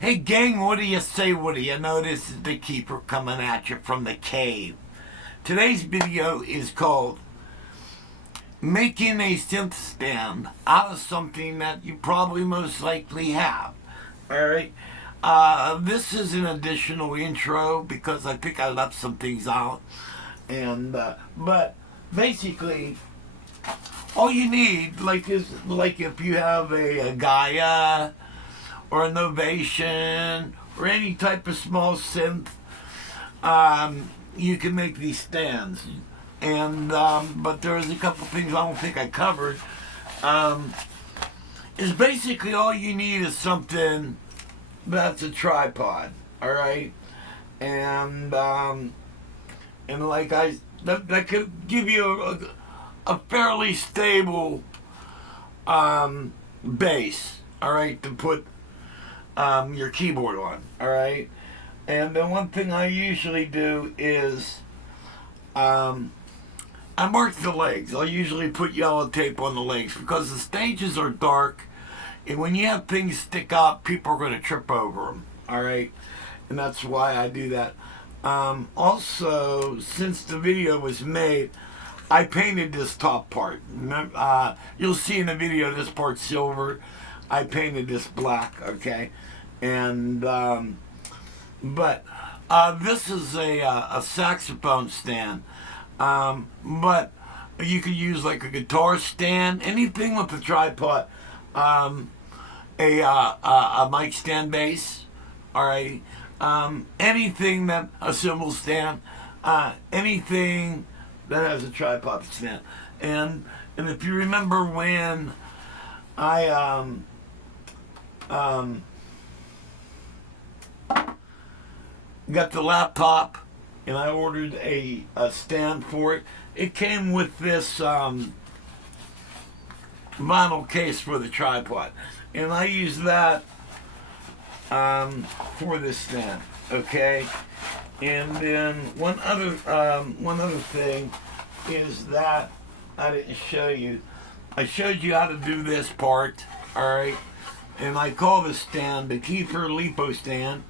Hey gang, what do you say? What do you know? This is the Keeper coming at you from the cave. Today's video is called Making a Synth Stand out of something that you probably most likely have. Alright? This is an additional intro because I think I left some things out. But basically, all you need, is if you have a Gaia or a Novation or any type of small synth, you can make these stands. But there's a couple things I don't think I covered. Is basically all you need is something that's a tripod, all right, and that could give you a fairly stable base, all right, to put your keyboard on, all right. And then one thing I usually do is I mark the legs. I'll usually put yellow tape on the legs because the stages are dark, and when you have things stick out, people are going to trip over them, all right. And that's why I do that. Also, since the video was made, I painted this top part. You'll see in the video this part's silver. I painted this black, okay? And, but this is a saxophone stand. But you could use like a guitar stand, anything with a tripod, a mic stand base, all right? Anything that, a cymbal stand, anything that has a tripod stand. And if you remember when I got the laptop and I ordered a stand for it, it came with this vinyl case for the tripod, and I use that for this stand, okay. And then one other thing is that I didn't show you. I showed you how to do this part, all right. And I call this stand the Keeper Lipo stand,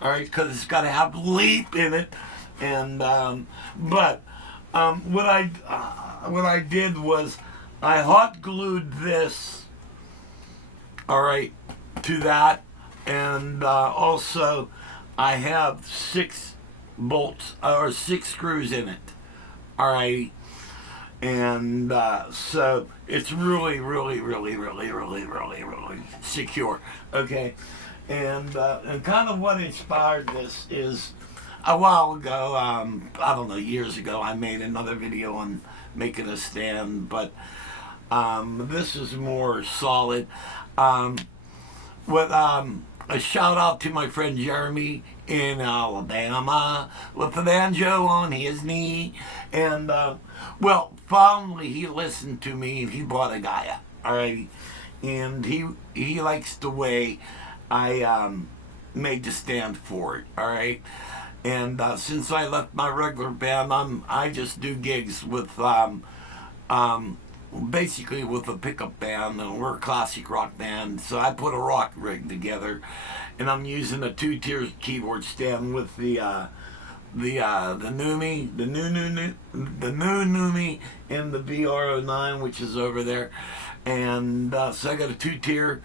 all right, because it's got to have leap in it. And what I did was I hot glued this, all right, to that, and also I have 6 bolts or 6 screws in it, all right. And so it's really secure, okay. And kind of what inspired this is a while ago, I don't know, years ago, I made another video on making a stand, but this is more solid. A shout out to my friend Jeremy in Alabama with the banjo on his knee. And, finally he listened to me and he bought a Gaia, all right? And he likes the way I made the stand for it, all right? And since I left my regular band, I just do gigs with basically with a pickup band, and we're a classic rock band. So I put a rock rig together, and I'm using a 2-tier keyboard stand with the Numi, the new Numi, and the VR09, which is over there. And so I got a 2-tier,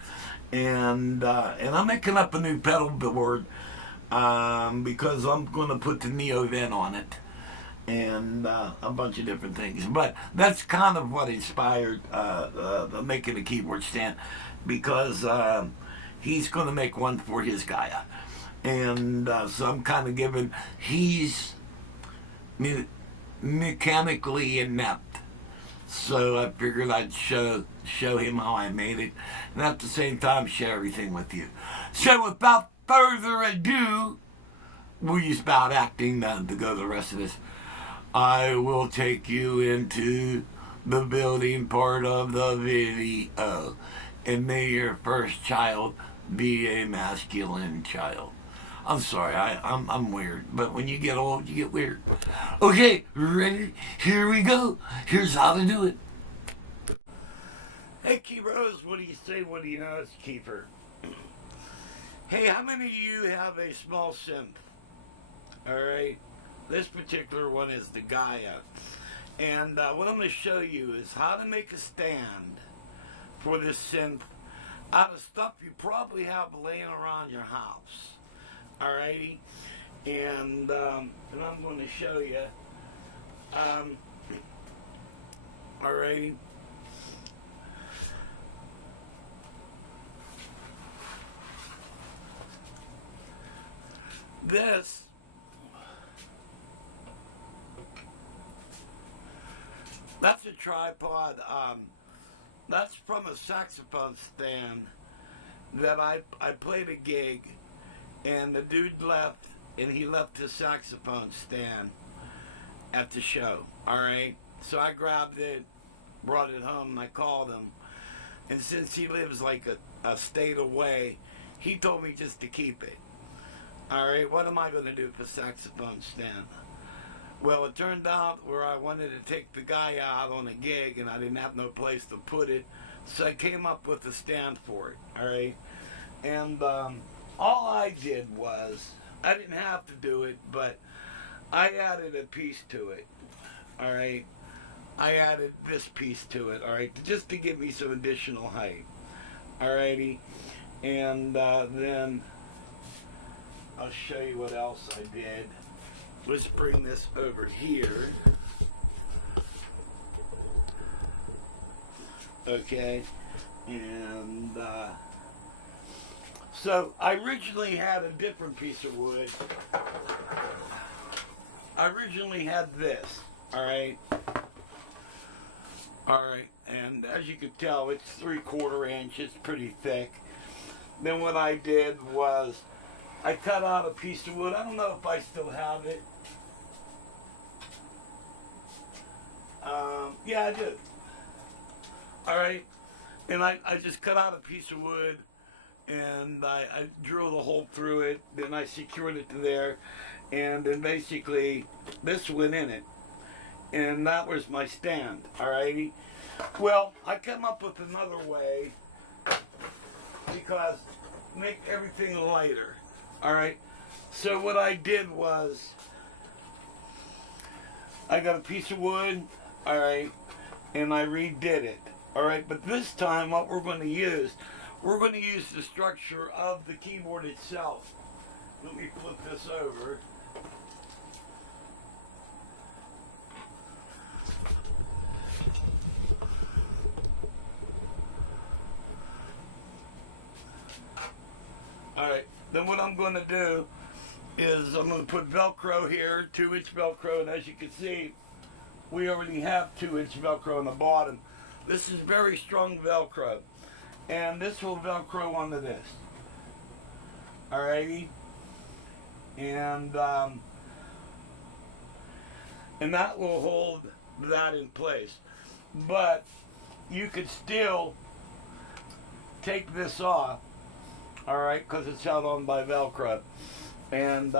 and I'm making up a new pedal board because I'm going to put the Neo Vent on it, and a bunch of different things. But that's kind of what inspired making a keyboard stand, because he's going to make one for his Gaia. And so I'm kind of giving, he's mechanically inept, so I figured I'd show him how I made it, and at the same time share everything with you. So without further ado, we'll use bad acting to go the rest of this. I will take you into the building part of the video, and may your first child be a masculine child. I'm sorry, I'm weird, but when you get old, you get weird. Okay, ready? Here we go. Here's how to do it. Hey, Keepers, what do you say? What do you know? It's Keeper. Hey, how many of you have a small synth? Alright, this particular one is the Gaia. And what I'm going to show you is how to make a stand for this synth out of stuff you probably have laying around your house. Alrighty? And I'm going to show you. Alrighty? That's a tripod. That's from a saxophone stand that I played a gig, and the dude left, and he left his saxophone stand at the show. Alright? So I grabbed it, brought it home, and I called him. And since he lives like a state away, he told me just to keep it. Alright, what am I going to do with a saxophone stand? Well, it turned out where I wanted to take the guy out on a gig and I didn't have no place to put it, so I came up with a stand for it, alright? And all I did was, I didn't have to do it, but I added a piece to it, alright? I added this piece to it, alright, just to give me some additional height, alrighty? And then I'll show you what else I did. Let's bring this over here. Okay, and so I originally had a different piece of wood. I originally had this, alright? Alright, and as you can tell, it's 3/4 inch, it's pretty thick. Then what I did was, I cut out a piece of wood. I don't know if I still have it. Yeah, I do. Alright, and I just cut out a piece of wood, and I drilled a hole through it, then I secured it to there, and then basically this went in it. And that was my stand, alrighty? Well, I came up with another way, because make everything lighter. Alright, so what I did was, I got a piece of wood, alright, and I redid it. Alright, but this time what we're going to use the structure of the keyboard itself. Let me flip this over. Alright, then what I'm going to do is I'm going to put Velcro here, 2-inch Velcro, and as you can see, we already have 2-inch Velcro on the bottom. This is very strong Velcro, and this will Velcro onto this. Alrighty, and that will hold that in place. But you could still take this off, alright, because it's held on by Velcro. And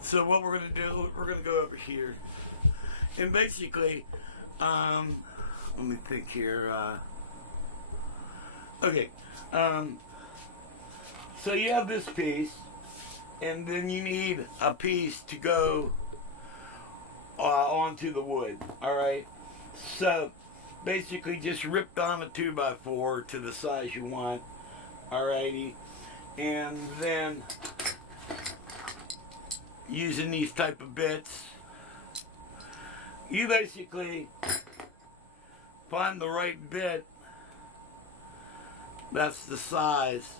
so what we're going to do, we're going to go over here. And basically, let me think here. Okay. So you have this piece, and then you need a piece to go onto the wood. Alright. So basically just rip down a 2x4 to the size you want. Alrighty. And then using these type of bits, you basically find the right bit that's the size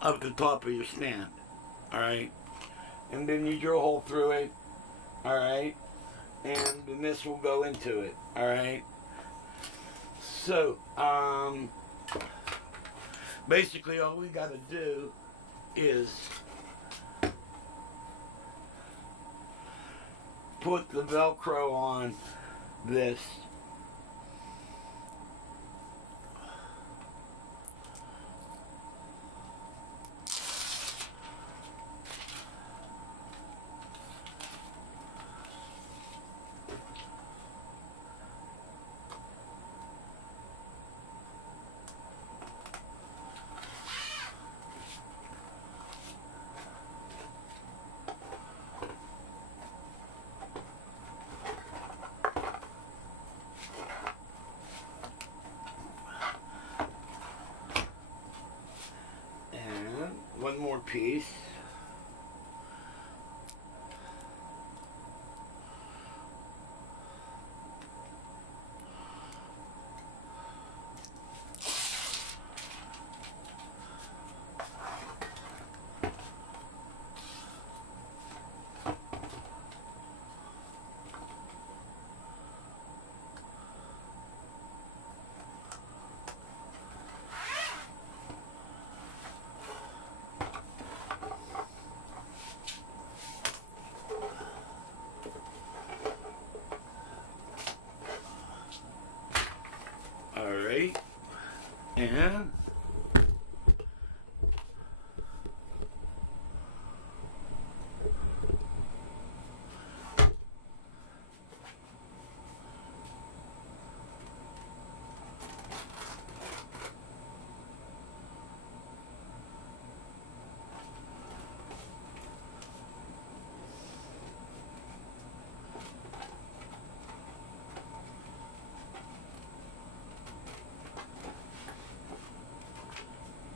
of the top of your stand. Alright, and then you drill a hole through it. Alright, and then this will go into it. Alright, so basically all we got to do is put the Velcro on this. piece. Alright,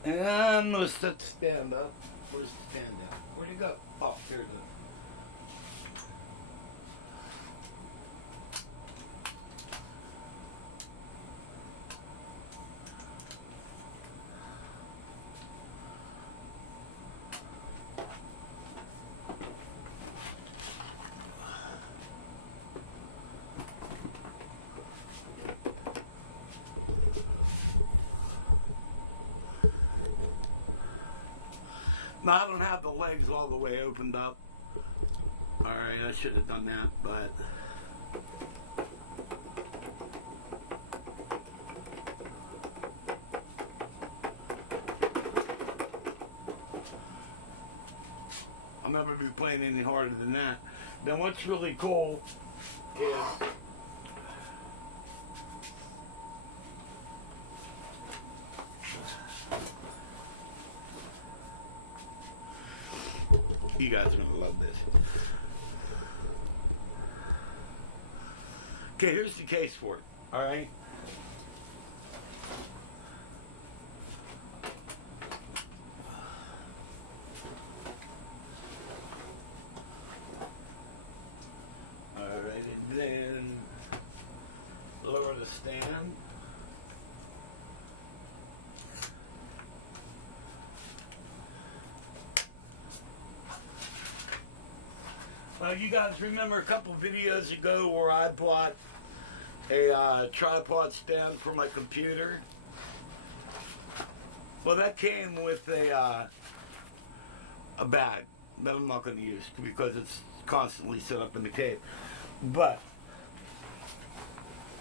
and let's set the stand up. Where's the stand at? Where'd you go? Oh, here it is. Now, I don't have the legs all the way opened up. Alright, I should have done that, but... I'll never be playing any harder than that. Then what's really cool is... You guys are going to love this. Okay, here's the case for it. Alright? Alright, and then lower the stand. Well, you guys remember a couple videos ago where I bought a tripod stand for my computer? Well, that came with a bag that I'm not going to use because it's constantly set up in the cave. But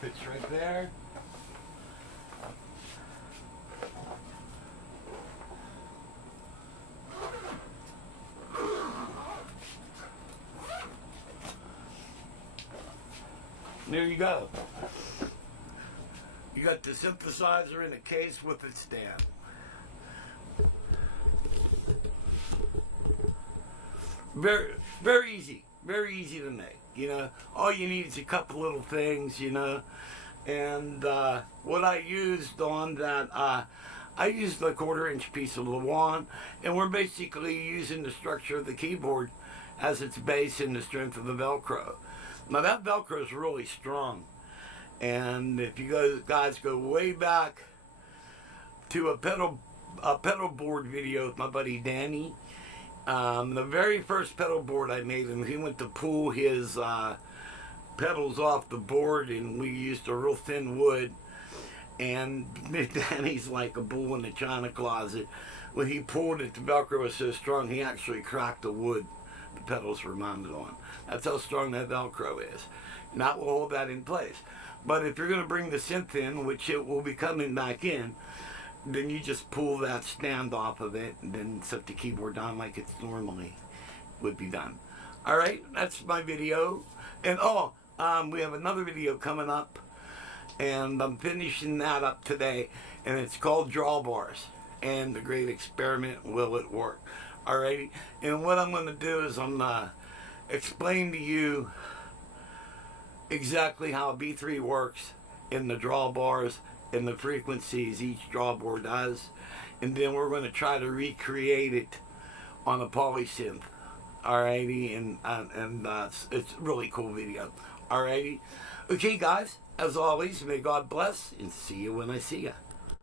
it's right there. There you go. You got the synthesizer in a case with its stand. Very easy. Very easy to make. You know, all you need is a couple little things, you know. And what I used on that, I used a 1/4-inch piece of Lawan, and we're basically using the structure of the keyboard as its base and the strength of the Velcro. Now that Velcro is really strong, and if you guys go way back to a pedal board video with my buddy Danny, the very first pedal board I made him, he went to pull his pedals off the board, and we used a real thin wood. And Danny's like a bull in the china closet. When he pulled it, the Velcro was so strong, he actually cracked the wood the pedals were mounted on. That's how strong that Velcro is. And that will hold that in place. But if you're going to bring the synth in, which it will be coming back in, then you just pull that stand off of it and then set the keyboard down like it's normally would be done. Alright, that's my video. And we have another video coming up, and I'm finishing that up today, and it's called Drawbars and the Great Experiment, Will It Work? Alrighty, and what I'm going to do is I'm going to explain to you exactly how B3 works in the drawbars and the frequencies each drawbar does, and then we're going to try to recreate it on a poly synth. Alrighty, and it's a really cool video. Alrighty, okay, guys. As always, may God bless, and see you when I see you.